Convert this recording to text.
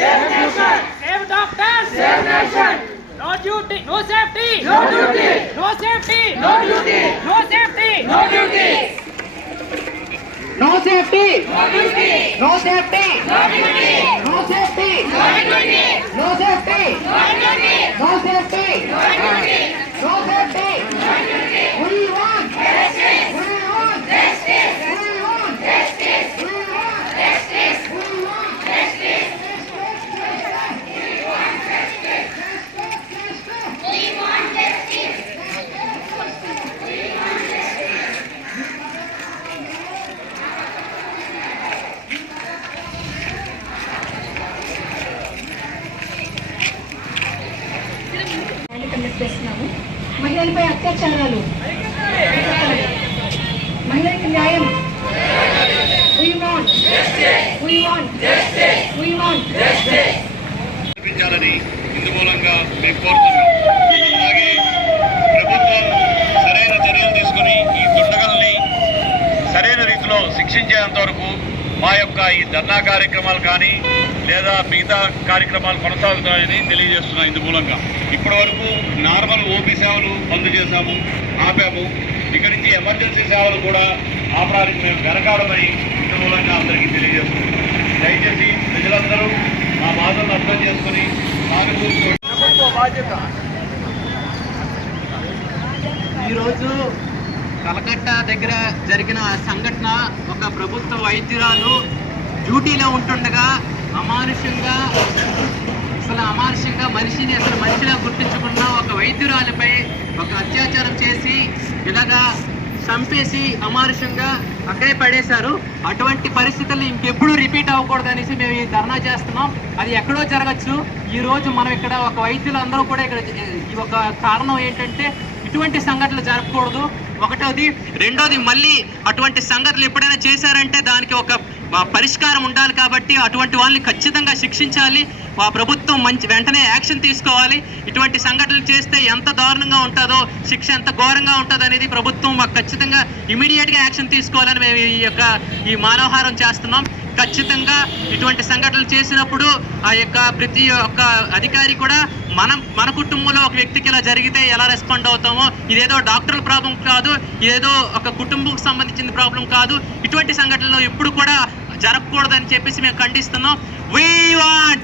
save nation. Save doctors, Save nation. no duty, no safety, No duty. no safety, No duty. no safety, No duty. No safety. No duty. No safety. No duty. No safety. No duty. No safety. No duty. No safety. No duty. No safety. No duty. We want Justice. We want Justice. We want Justice. We want Justice. We want Justice. We want justice. Conduct చేస్తున్నాము. మహిళలపై అత్యాచారాలు, మహిళలకు న్యాయం. We want కల్పించాలని ఇందు మూలంగా మేము కోరుతున్నాం. అలాగే ప్రభుత్వం సరైన చర్యలు తీసుకుని ఈ దుండగల్ని సరైన రీతిలో శిక్షించేంత వరకు మా యొక్క ఈ ధర్నా కార్యక్రమాలు కానీ లేదా మిగతా కార్యక్రమాలు కొనసాగుతాయని తెలియజేస్తున్నాం. ఇందు మూలంగా ఇప్పటి వరకు నార్మల్ ఓపీ సేవలు బంద్ చేశాము, ఆపాము. ఇక్కడి నుంచి ఎమర్జెన్సీ సేవలు కూడా ఆపడానికి మేము వెనకాడమని ఇందు మూలంగా అందరికీ తెలియజేస్తున్నాం. దయచేసి ప్రజలందరూ మా బాధలను అర్థం చేసుకుని ప్రభుత్వ బాధ్యత. ఈరోజు కలకత్తా దగ్గర జరిగిన సంఘటన ఒక ప్రభుత్వ వైద్యురాలు డ్యూటీలో ఉంటుండగా అమానుషంగా మనిషిలా గుర్తించుకున్న ఒక వైద్యురాలిపై ఒక అత్యాచారం చేసి ఇలాగా చంపేసి అమానుషంగా అక్కడే పడేశారు. అటువంటి పరిస్థితులు ఇంకెప్పుడు రిపీట్ అవ్వకూడదు అనేసి మేము ఈ ధర్నా చేస్తున్నాం. అది ఎక్కడో జరగచ్చు. ఈ రోజు మనం ఇక్కడ ఒక వైద్యులందరూ కూడా ఇక్కడ ఈ ఒక కారణం ఏంటంటే ఇటువంటి సంఘటనలు జరగకూడదు ఒకటోది. రెండోది మళ్ళీ అటువంటి సంఘటనలు ఎప్పుడైనా చేశారంటే దానికి ఒక పరిష్కారం ఉండాలి. కాబట్టి అటువంటి వాళ్ళని ఖచ్చితంగా శిక్షించాలి. ఆ ప్రభుత్వం వెంటనే యాక్షన్ తీసుకోవాలి. ఇటువంటి సంఘటనలు చేస్తే ఎంత దారుణంగా ఉంటుందో, శిక్ష ఎంత ఘోరంగా ఉంటుంది అనేది ప్రభుత్వం మాకు ఖచ్చితంగా ఇమీడియట్గా యాక్షన్ తీసుకోవాలని మేము ఈ మానవహారం చేస్తున్నాం. ఖచ్చితంగా ఇటువంటి సంఘటనలు చేసినప్పుడు ఆ యొక్క ప్రతి ఒక్క అధికారి కూడా మన కుటుంబంలో ఒక వ్యక్తికి ఇలా జరిగితే ఎలా రెస్పాండ్ అవుతామో, ఇదేదో డాక్టర్ల ప్రాబ్లం కాదు, ఇదేదో ఒక కుటుంబంకి సంబంధించిన ప్రాబ్లం కాదు. ఇటువంటి సంఘటనలు ఎప్పుడు కూడా జరగకూడదని చెప్పేసి మేము ఖండిస్తున్నాం. We want